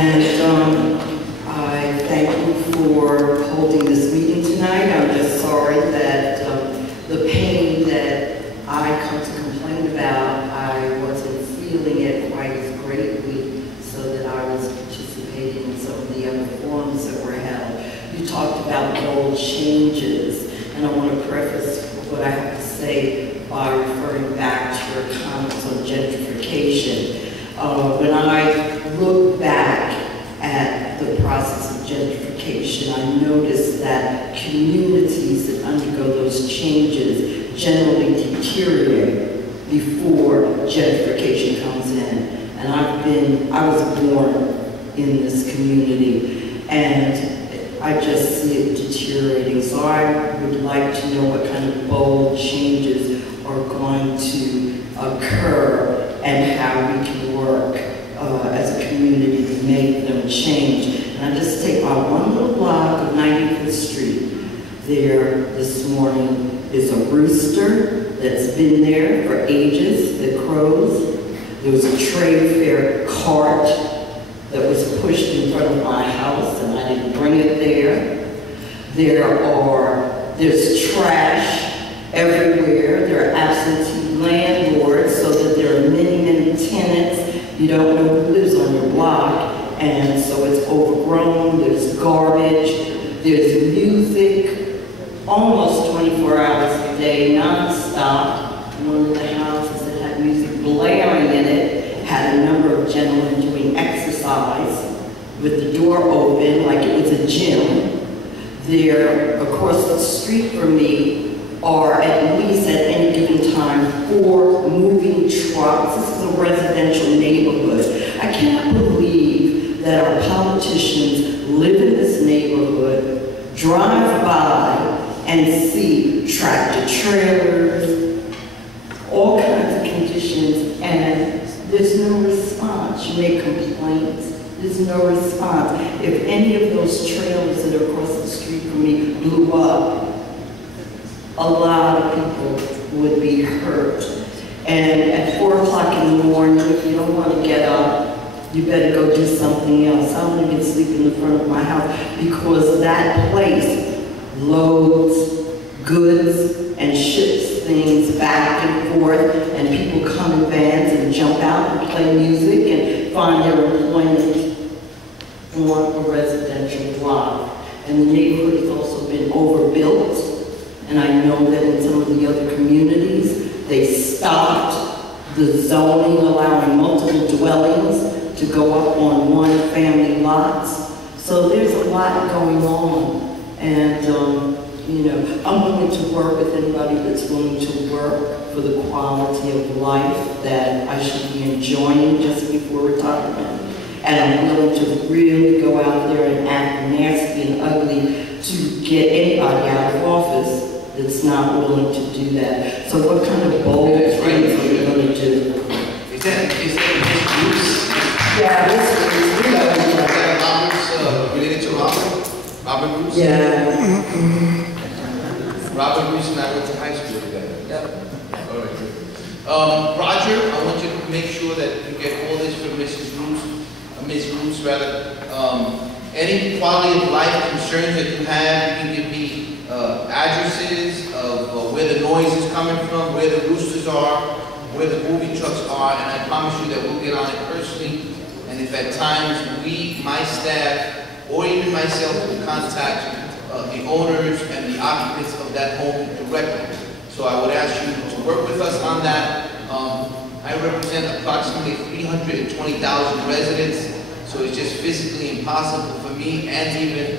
And I thank you for holding this meeting tonight. I'm just sorry that the pain that I come to complain about, I wasn't feeling it quite as greatly, so that I was participating in some of the other forums that were held. You talked about bold changes, and I want to preface what I have to say by referring back to your comments on gentrification. When I look back at the process of gentrification, I noticed that communities that undergo those changes generally deteriorate before gentrification comes in. And I was born in this community, and I just see it deteriorating. So I would like to know what kind of bold changes are going to occur and how we can work as a community to make them change. And I just take my one little block of 95th Street. There this morning is a rooster that's been there for ages that crows. There was a trade fair cart that was pushed in front of my house, and I didn't bring it there. There's trash everywhere. There are absentee landlords, so that there are many, many tenants. You don't know who lives on your block, and so it's overgrown. There's garbage. There's music almost 24 hours a day, nonstop. One of the houses that had music blaring in it had a number of gentlemen doing exercise with the door open like it was a gym. There, across the street from me, are at least at any given time 4 moving trucks. This is a residential neighborhood. I cannot believe that our politicians live in this neighborhood, drive by, and see tractor trailers, all kinds of conditions, and there's no response. You make complaints. There's no response. If any of those trailers that are across the street from me blew up, a lot of people would be hurt. And at 4 o'clock in the morning, if you don't want to get up, you better go do something else. I don't even sleep in the front of my house because that place loads goods and ships things back and forth, and people come in vans and jump out and play music and find their employment on a residential block. And the neighborhood has also been overbuilt. And I know that in some of the other communities, they stopped the zoning, allowing multiple dwellings to go up on one family lots. So there's a lot going on. And, you know, I'm willing to work with anybody that's willing to work for the quality of life that I should be enjoying just before retirement. And I'm willing to really go out there and act nasty and ugly to get anybody out of office that's not willing to do that. So what kind of bold things are you going to do? Is that Bruce? Yeah, this is, you know. Is that Robert's related to Robert? Robert Bruce? Yeah. Robert Bruce and I went to high school together. Yep. All right. Roger, I want you to make sure that you get all this from Ms. Bruce rather. Any quality of life concerns that you have, you can give me addresses of where the noise is coming from, where the roosters are, where the moving trucks are, and I promise you that we'll get on it personally. And if at times we, my staff, or even myself will contact the owners and the occupants of that home directly. So I would ask you to work with us on that. I represent approximately 320,000 residents, so it's just physically impossible for me and even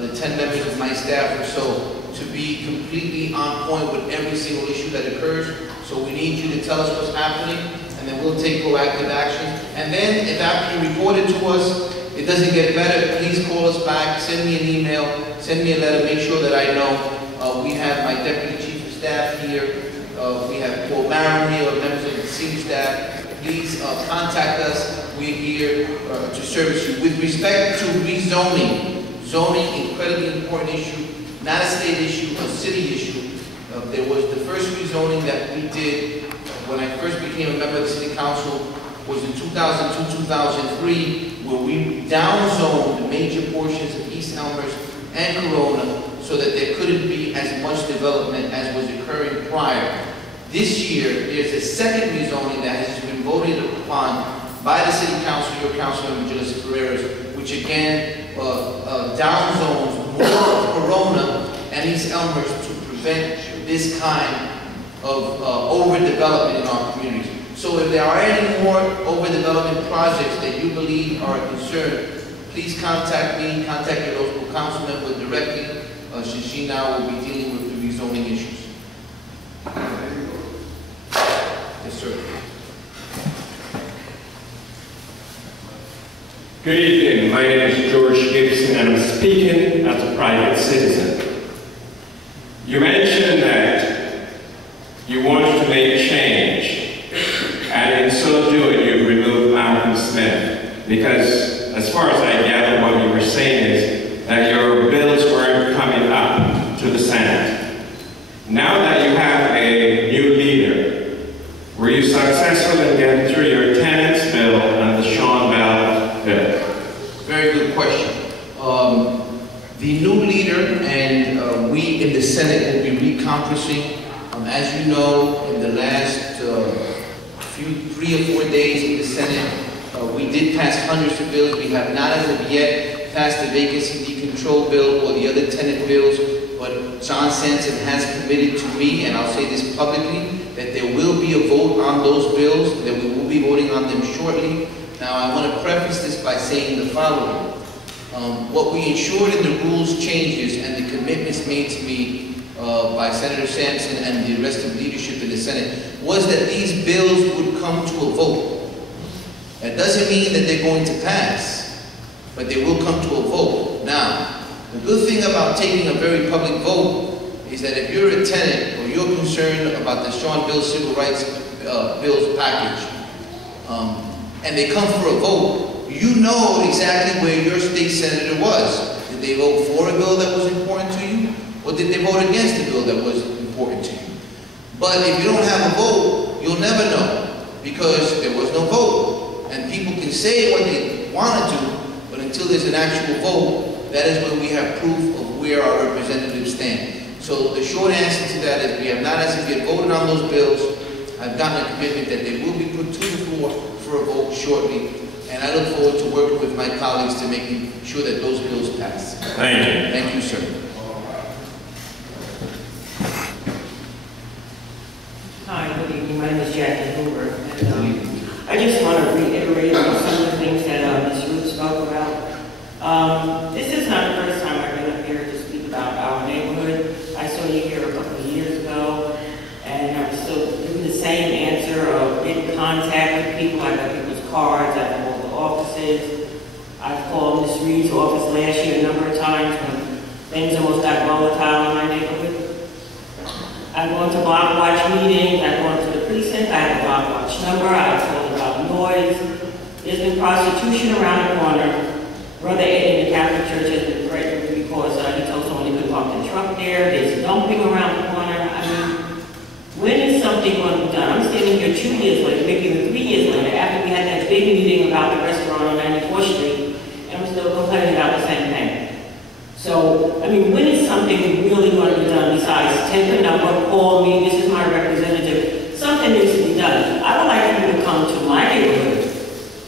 the 10 members of my staff or so to be completely on point with every single issue that occurs. So we need you to tell us what's happening, and then we'll take proactive action. And then if after you report it to us, it doesn't get better, please call us back, send me an email, send me a letter, make sure that I know. We have my Deputy Chief of Staff here, we have Paul Marin here, members of the senior staff. Please contact us. We're here to service you. With respect to rezoning, zoning, incredibly important issue, not a state issue, a city issue. There was the first rezoning that we did when I first became a member of the City Council was in 2002, 2003, where we downzoned the major portions of East Elmhurst and Corona so that there couldn't be as much development as was occurring prior. This year, there's a second rezoning that has been voted upon by the City Council, your Councilmember Julissa Ferreras, which again downzones more of Corona and East Elmhurst to prevent this kind of overdevelopment in our communities. So if there are any more overdevelopment projects that you believe are a concern, please contact me, contact your local council member directly, since she now will be dealing with the rezoning issues. Yes, sir. Good evening. My name is George Gibson, and I'm speaking as a private citizen. You mentioned that you wanted to make change, and in so doing, you removed Malcolm Smith, because as far as I gather, what you were saying is that your bills weren't coming up to the Senate. Now that you have a new leader, were you successful in getting through your tenants bill and the Sean Bell bill? Very good question. The new leader and we in the Senate will be reconferencing. As you know, in the last 3 or 4 days in the Senate, we did pass hundreds of bills. We have not as of yet passed the vacancy decontrol bill or the other tenant bills, but John Sanson has committed to me, and I'll say this publicly, that there will be a vote on those bills, that we will be voting on them shortly. Now, I want to preface this by saying the following. What we ensured in the rules changes and the commitments made to me by Senator Sampson and the rest of leadership in the Senate was that these bills would come to a vote. That doesn't mean that they're going to pass, but they will come to a vote. Now, the good thing about taking a very public vote is that if you're a tenant or you're concerned about the Sean Bill Civil Rights Bills package, and they come for a vote, you know exactly where your state senator was. Did they vote for a bill that was important to you? Or did they vote against a bill that was important to you? But if you don't have a vote, you'll never know, because there was no vote. And people can say what they want to do, but until there's an actual vote, that is when we have proof of where our representatives stand. So the short answer to that is we have not as of yet voted on those bills. I've gotten a commitment that they will be put to the floor for a vote shortly, and I look forward to working with my colleagues to making sure that those bills pass. Thank you. Thank you, sir. Hi, good evening. My name is Jackie Hoover, and I just want to reiterate some of the things that Ms. Ruth spoke about. This is not the first time I've been up here to speak about our neighborhood. I saw you here a couple of years ago, and I'm still giving the same answer of getting contact with people. I got people's cards, I called the offices. I've called Ms. Reed's office last year a number of times when things almost got volatile in my neighborhood. I've gone to block watch meetings, I've gone to the precinct, I have a block watch number, I've told about noise. There's been prostitution around the corner. Brother Ed in the Catholic Church has been threatened because he told someone he could park the truck there. There's dumping around the corner. I mean, when is something going to be done? I'm standing here 2 years later, maybe even 3 years later, after we had that big meeting about the restaurant on 94th Street, and I'm still complaining about the same thing. So, I mean, when is something really going to be done besides take a number, call me, this is my representative? Something needs to be done. I would like people to come to my neighborhood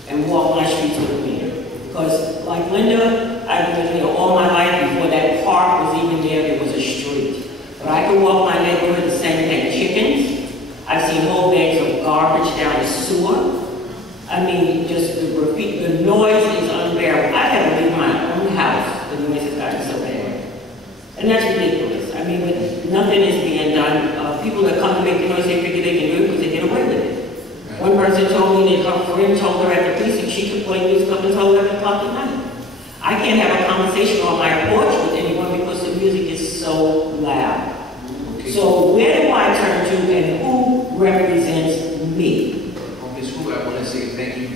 and walk my streets with me. Because, like Linda, I've been here all my life. Before that park was even there was a street. But I could walk my neighborhood the same thing. Chickens. I've seen whole bags of garbage down the sewer. I mean, just the graffiti, the noise is unbearable. I had to leave my own house. The noise has gotten so bad. And that's ridiculous. I mean, but nothing is being done. People that come to make the noise, they figure they can do it because they get away with it. One person told me that her friend told her at the precinct she could play music up until 11 o'clock at night. I can't have a conversation on my porch with anyone because the music is so loud. Okay. So where do I turn to and who represents me? Ms. Hoover, I want to say thank you